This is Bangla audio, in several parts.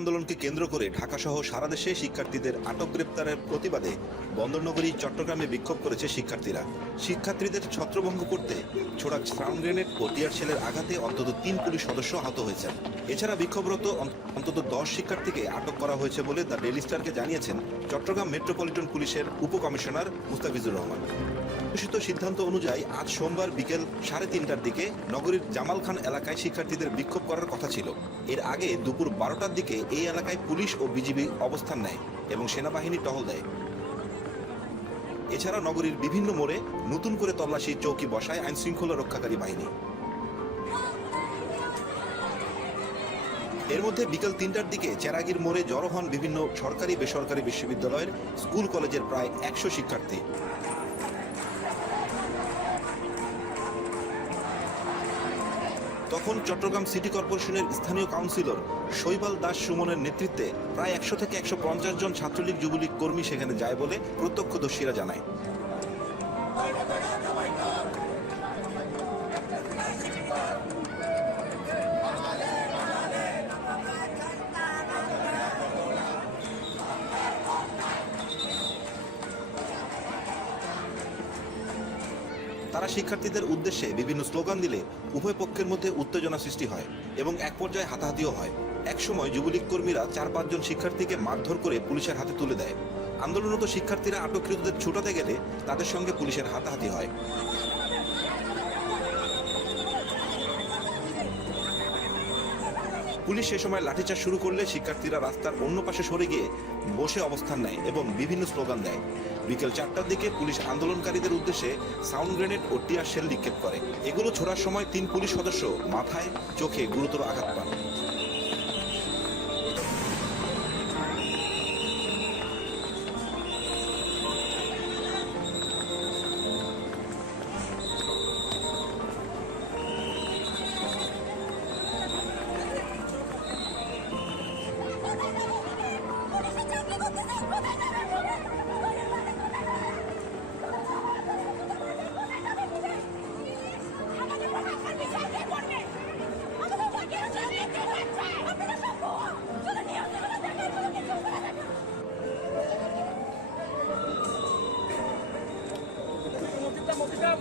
আন্দোলনকে কেন্দ্র করে ঢাকাসহ সারা দেশে শিক্ষার্থীদের আটক গ্রেপ্তারের প্রতিবাদে বন্দরনগরী চট্টগ্রামে বিক্ষোভ করেছে শিক্ষার্থীরা। শিক্ষার্থীদের ছত্রভঙ্গ করতে ছোড়া সাউন্ড গ্রেনেড ও টিয়ার শেলের আঘাতে অন্তত ৩ পুলিশ সদস্য আহত হয়েছেন। এছাড়া বিক্ষোভরত অন্তত ১০ শিক্ষার্থীকে আটক করা হয়েছে বলে দ্য ডেইলি স্টারকে জানিয়েছেন চট্টগ্রাম মেট্রোপলিটন পুলিশের উপকমিশনার মুস্তাফিজুর রহমান। ঘোষিত সিদ্ধান্ত অনুযায়ী আজ সোমবার বিকেল ৩:৩০টার দিকে নগরীর জামাল খান এলাকায় শিক্ষার্থীদের বিক্ষোভ করার কথা ছিল। এর আগে দুপুর ১২টার দিকে এই এলাকায় পুলিশ ও বিজিবি অবস্থান নেয় এবং সেনাবাহিনী টহল দেয়। এছাড়া নগরীর বিভিন্ন মোড়ে নতুন করে তল্লাশি চৌকি বসায় আইন শৃঙ্খলা রক্ষাকারী বাহিনী। এর মধ্যে বিকেল ৩টার দিকে চেরাগীর মোড়ে জড়ো হন বিভিন্ন সরকারি বেসরকারি বিশ্ববিদ্যালয়ের স্কুল কলেজের প্রায় ১০০ শিক্ষার্থী। তখন চট্টগ্রাম সিটি কর্পোরেশনের স্থানীয় কাউন্সিলর শৈবাল দাস সুমনের নেতৃত্বে প্রায় ১০০ থেকে ১৫০ জন ছাত্রলীগ যুবলীগ কর্মী সেখানে যায় বলে প্রত্যক্ষদর্শীরা জানায়। তারা শিক্ষার্থীদের উদ্দেশ্যে বিভিন্ন স্লোগান দিলে উভয় পক্ষের মধ্যে উত্তেজনা সৃষ্টি হয় এবং এক পর্যায়ে হাতাহাতিও হয়। একসময় যুবলীগ কর্মীরা ৪-৫ জন শিক্ষার্থীকে মারধর করে পুলিশের হাতে তুলে দেয়। আন্দোলনরত শিক্ষার্থীরা আটককৃতদের ছুটাতে গেলে তাদের সঙ্গে পুলিশের হাতাহাতি হয়। পুলিশ সে সময় লাঠিচার্জ শুরু করলে শিক্ষার্থীরা রাস্তার অন্য পাশে সরে গিয়ে বসে অবস্থান নেয় এবং বিভিন্ন স্লোগান দেয়। বিকেল ৪টার দিকে পুলিশ আন্দোলনকারীদের উদ্দেশ্যে সাউন্ড গ্রেনেড ও টিয়ার শেল নিক্ষেপ করে। এগুলো ছোড়ার সময় ৩ পুলিশ সদস্য মাথায় চোখে গুরুতর আঘাত পান।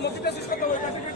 মতিটা শেষ করতে হবে।